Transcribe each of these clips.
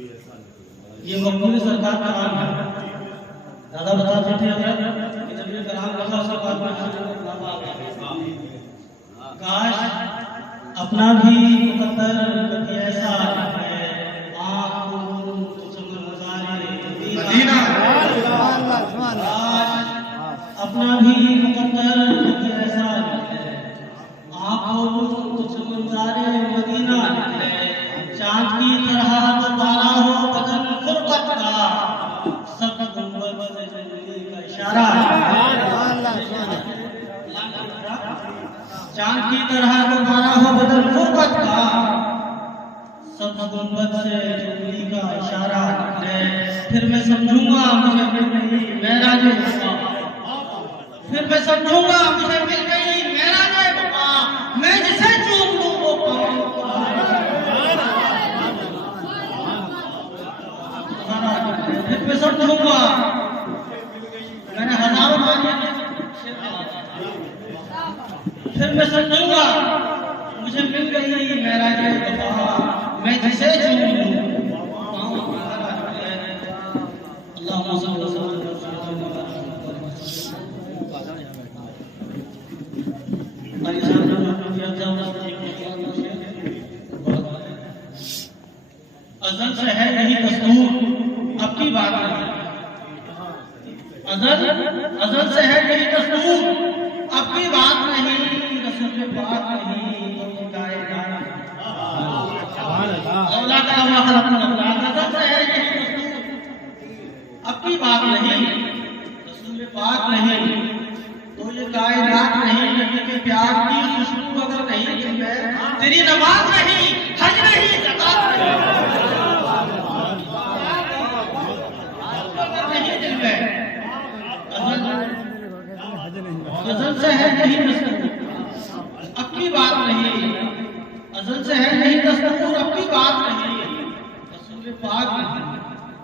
ये मकबूल सरकार का नाम है। दादा बताते थे कि जब ये कलाम लिखा उसके बाद में काश अपना भी मुकद्दर कभी ऐसा है आँख मदीना, अपना भी मुकद्दर कभी ऐसा है आँखों कुछ मंज़ारे मदीना है। चाँद की तरह तो तारा हो बदन फुरकत का, सब गुंबद से जंगली का इशारा है। चाँद की तरह तो तारा हो बदन फुरकत का, सब गुंबद से जंगली का इशारा है। फिर मैं समझूंगा मुझे मिल गई मेराज वफा, फिर मैं समझूंगा मुझे मिल गई मेराज वफा, मैं जिसे चूम लूं वो फिर मैं समझूंगा। मैंने हजारों बार फिर मैं समझूंगा मुझे मिल गई मेराज वफा, मैं जिसे चूम लूं। अज़ल से है यही दस्तूर, अब की बात नहीं। अज़ल से है यही दस्तूर, अब की बात नहीं। रसूल पे बात नहीं तो ये कायनात, अज़ल से है यही दस्तूर, अब की बात नहीं। रसूल पे बात नहीं तो ये कायनात नहीं। नबी के प्यार की खुशबू अगर नहीं है, तेरी नमाज नहीं, हज नहीं, ज़कात नहीं, दिल में अज़ल से है यही दस्तूर, अब की बात नहीं। अज़ल से है यही दस्तूर, अब की बात नहीं। रसूल पाक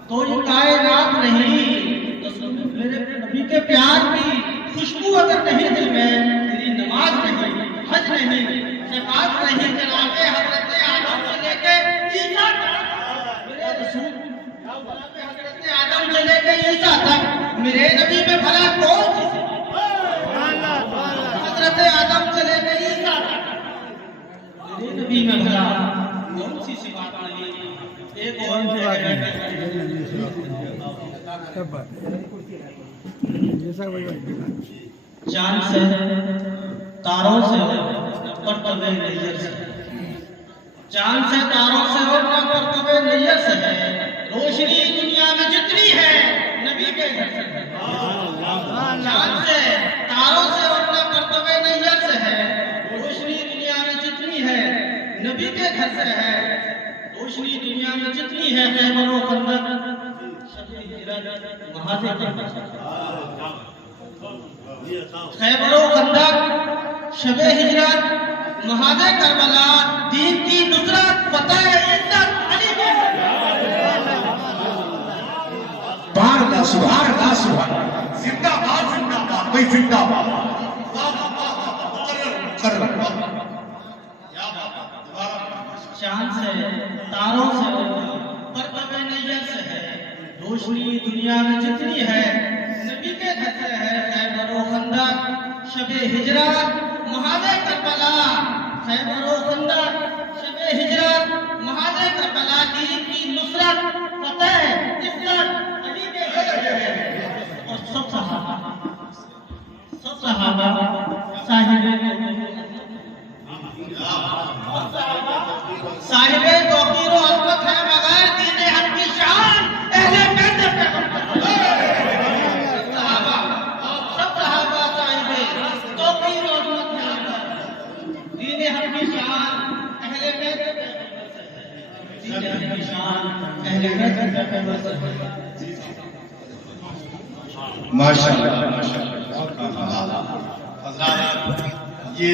तो ये कायनात नहीं। रसूल मेरे नबी के प्यार की खुशबू अगर नहीं दिल में, तेरी नमाज नहीं, हज नहीं, ज़कात नहीं, जनाबे हज़रत आदम से लेके ईसा तक, मेरे रसूल हज़रत आदम से लेके ईसा तक मेरे नबी में भला कौन सी, हज़रत आदम से लेके ईसा तक मेरे नबी में भला कौन सी सिफात नहीं। एक और चांद से तारों से परतवे नैयर से, चांद से तारों से और परतवे नैयर से है। रोशनी दुनिया में जितनी है नबी के घर से है। चांद से तारों से और परतवे नैयर से है। रोशनी दुनिया में जितनी है नबी के घर से है। रोशनी दुनिया में जितनी है खैबर व खंदक खैबर व खंदक, शबे हिजरत, महादे करबला, दीन की नुसरत, फतेह इज्जत अली के बार दा सुभान जिंदाबाद जिंदाबाद भाई जिंदाबाद। चांद से तारों से परतवे नैयर से है। रोशनी दुनिया में जितनी है नबी के घर से है। खैबर व खंदक, शबे हिजरत, महादे करबला, खैबर व खंदक, शबे हिजरत, महादे करबला, दीन की नुसरत, फतेह इज्जत अली के घर से है। और सब सहाबा साहिबे तौकीर व अज़मत है बगैर दीन हक की शान अहले बैत सब सहाबा साहिबे तौकीर व अज़मत है, दीन हक की शान अहले बैत दीन हक की शान अहले बैत। माशाअल्लाह माशाअल्लाह। हज़रात ये